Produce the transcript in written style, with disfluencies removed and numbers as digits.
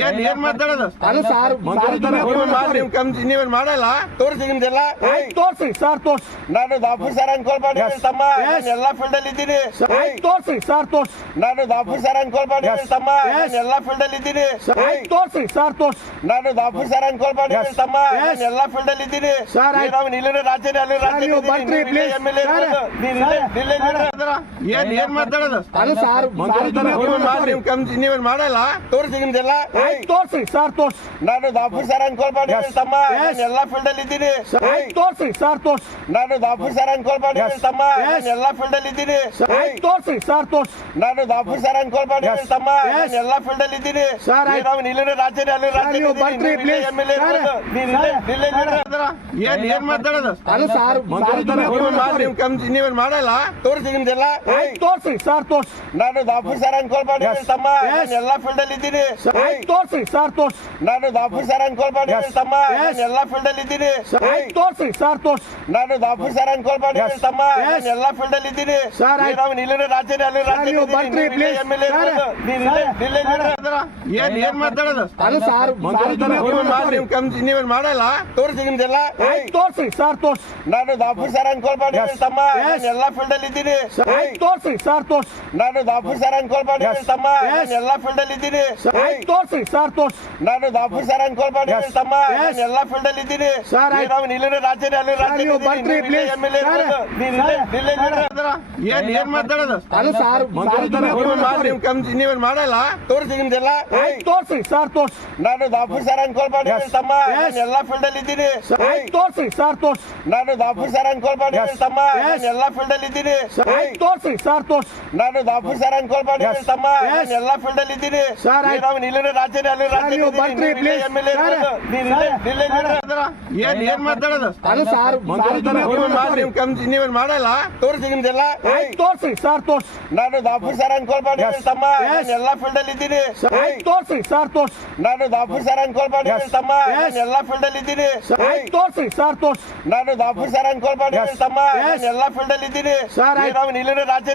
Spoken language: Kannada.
ಏನ್ ಮಾತಾಡೋದು ಅದು ಸಾರ್ ನೀವೇನ್ ಮಾಡಲ್ಲ ತೋರಿಸಿ ನಿಮ್ದೆಲ್ಲ ತೋರ್ಸಿ ಸರ್ ತೋರ್ಸಿ. ನಾನು ಆಫೀಸರ್ ಅನ್ಕೊಳ್ಬೇಡಿ ತಮ್ಮ, ನಾನು ಎಲ್ಲಾ ಫೀಲ್ಡ್ ಅಲ್ಲಿ ಇದ್ದೀನಿ. ತೋರ್ಸಿ ಸರ್ ತೋರ್ಸಿ. ನಾನು ಆಫೀಸರ್ ಅನ್ಕೊಳ್ಬೇಡಿ ತಮ್ಮ, ನಾನು ಎಲ್ಲಾ ಫೀಲ್ಡ್ ಅಲ್ಲಿ ಇದ್ದೀನಿ. ತೋರ್ಸಿ ಸರ್ ತೋರ್ಸಿ. ನಾನು ಆಫೀಸರ್ ಅನ್ಕೊಳ್ಬೇಡಿ ತಮ್ಮ, ನಾನು ಎಲ್ಲಾ ಫೀಲ್ಡ್ ಅಲ್ಲಿ ಇದ್ದೀನಿ. ಇಲ್ಲಿನ ರಾಜ್ಯ ಏನ್ ಮಾತಾಡೋದು ಅದು ಸಾರ್ ನೀವೇನ್ ಮಾಡಲ್ಲ ತೋರಿಸಿ ನಿಮ್ದೆಲ್ಲ ತೋರ್ಸಿ ಸರ್ ತೋರ್ಸಿ. ನಾನು ಆಫೀಸರ್ ಅನ್ಕೊಳ್ಬೇಡಿ ತಮ್ಮ, ನಾನು ಎಲ್ಲಾ ಫೀಲ್ಡ್ ಅಲ್ಲಿ ಇದ್ದೀನಿ. ತೋರ್ಸಿ ಸರ್ ತೋರ್ಸಿ. ನಾನು ಆಫೀಸರ್ ಅನ್ಕೊಳ್ಬೇಡಿ ತಮ್ಮ, ನಾನು ಎಲ್ಲಾ ಫೀಲ್ಡ್ ಅಲ್ಲಿ ಇದ್ದೀನಿ. ತೋರ್ಸಿ ಸರ್ ತೋರ್ಸಿ. ನಾನು ಆಫೀಸರ್ ಅನ್ಕೊಳ್ಬೇಡಿ ತಮ್ಮ, ನಾನು ಎಲ್ಲಾ ಫೀಲ್ಡ್ ಅಲ್ಲಿ ಇದ್ದೀನಿ. ಇಲ್ಲಿನ ರಾಜ್ಯ ಏನ್ ಮಾತಾಡೋದು ಅದು ಸಾರ್ ನೀವೇನ್ ಮಾಡಲ್ಲ ತೋರಿಸಿ ನಿಮ್ದೆಲ್ಲ ತೋರ್ಸಿ ಸರ್ ತೋರ್ಸಿ. ನಾನು ಆಫೀಸರ್ ಅನ್ಕೊಳ್ಬೇಡಿ ತಮ್ಮ, ನಾನು ಎಲ್ಲಾ ಫೀಲ್ಡ್ ಅಲ್ಲಿ ಇದ್ದೀನಿ. ತೋರ್ಸಿ ಸರ್ ತೋರ್ಸಿ. ನಾನು ಆಫೀಸರ್ ಅನ್ಕೊಳ್ಬೇಡಿ ತಮ್ಮ, ನಾನು ಎಲ್ಲಾ ಫೀಲ್ಡ್ ಅಲ್ಲಿ ಇದ್ದೀನಿ. ತೋರ್ಸಿ ಸರ್ ತೋರ್ಸಿ. ನಾನು ಆಫೀಸರ್ ಅನ್ಕೊಳ್ಬೇಡಿ ತಮ್ಮ, ನಾನು ಎಲ್ಲಾ ಫೀಲ್ಡ್ ಅಲ್ಲಿ ಇದ್ದೀನಿ. ಇಲ್ಲಿನ ರಾಜ್ಯ ಏನ್ ಮಾತಾಡೋದು ಅದು ಸಾರ್ ನೀವೇನ್ ಮಾಡಲ್ಲ ತೋರಿಸಿ ನಿಮ್ದೆಲ್ಲ ತೋರ್ಸಿ ಸರ್ ತೋರ್ಸಿ. ನಾನು ಆಫೀಸರ್ ಅನ್ಕೊಳ್ಬೇಡಿ ತಮ್ಮ, ನಾನು ಎಲ್ಲಾ ಫೀಲ್ಡ್ ಅಲ್ಲಿ ಇದ್ದೀನಿ. ತೋರ್ಸಿ ಸರ್ ತೋರ್ಸಿ. ನಾನು ಆಫೀಸರ್ ಅನ್ಕೊಳ್ಬೇಡಿ ತಮ್ಮ, ನಾನು ಎಲ್ಲಾ ಫೀಲ್ಡ್ ಅಲ್ಲಿ ಇದ್ದೀನಿ. ತೋರ್ಸಿ ಸರ್ ತೋರ್ಸಿ. ನಾನು ಆಫೀಸರ್ ಅನ್ಕೊಳ್ಬೇಡಿ ತಮ್ಮ, ನಾನು ಎಲ್ಲಾ ಫೀಲ್ಡ್ ಅಲ್ಲಿ ಇದ್ದೀನಿ. ಇಲ್ಲಿನ ರಾಜ್ಯ ಏನ್ ಮಾತಾಡೋದು ಅದು ಸಾರ್ ನೀವೇನ್ ಮಾಡಲ್ಲ ತೋರಿಸಿ ನಿಮ್ದೆಲ್ಲ ತೋರ್ಸಿ ಸರ್ ತೋರ್ಸಿ. ನಾನು ಆಫೀಸರ್ ಅನ್ಕೊಳ್ಬೇಡಿ ತಮ್ಮ, ನಾನು ಎಲ್ಲಾ ಫೀಲ್ಡ್ ಅಲ್ಲಿ ಇದ್ದೀನಿ. ತೋರ್ಸಿ ಸರ್ ತೋರ್ಸಿ. ನಾನು ಆಫೀಸರ್ ಅನ್ಕೊಳ್ಬೇಡಿ ತಮ್ಮ, ನಾನು ಎಲ್ಲಾ ಫೀಲ್ಡ್ ಅಲ್ಲಿ ಇದ್ದೀನಿ. ತೋರ್ಸಿ ಸರ್ ತೋರ್ಸಿ. ನಾನು ಆಫೀಸರ್ ಅನ್ಕೊಳ್ಬೇಡಿ ತಮ್ಮ, ನಾನು ಎಲ್ಲಾ ಫೀಲ್ಡ್ ಅಲ್ಲಿ ಇದ್ದೀನಿ. ಇಲ್ಲಿನ ರಾಜ್ಯ ಏನ್ ಮಾತಾಡೋದು ಅದು ಸಾರ್ ನೀವೇನ್ ಮಾಡಲ್ಲ ತೋರಿಸಿ ನಿಮ್ದೆಲ್ಲ ತೋರ್ಸಿ ಸರ್ ತೋರ್ಸಿ. ನಾನು ಆಫೀಸರ್ ಅನ್ಕೊಳ್ಬೇಡಿ ತಮ್ಮ, ನಾನು ಎಲ್ಲಾ ಫೀಲ್ಡ್ ಅಲ್ಲಿ ಇದ್ದೀನಿ. ತೋರ್ಸಿ ಸರ್ ತೋರ್ಸಿ. ನಾನು ಆಫೀಸರ್ ಅನ್ಕೊಳ್ಬೇಡಿ ತಮ್ಮ, ನಾನು ಎಲ್ಲಾ ಫೀಲ್ಡ್ ಅಲ್ಲಿ ಇದ್ದೀನಿ. ತೋರ್ಸಿ ಸರ್ ತೋರ್ಸಿ. ನಾನು ಆಫೀಸರ್ ಅನ್ಕೊಳ್ಬೇಡಿ ತಮ್ಮ, ನಾನು ಎಲ್ಲಾ ಫೀಲ್ಡ್ ಅಲ್ಲಿ ಇದ್ದೀನಿ. ಇಲ್ಲಿನ ರಾಜ್ಯ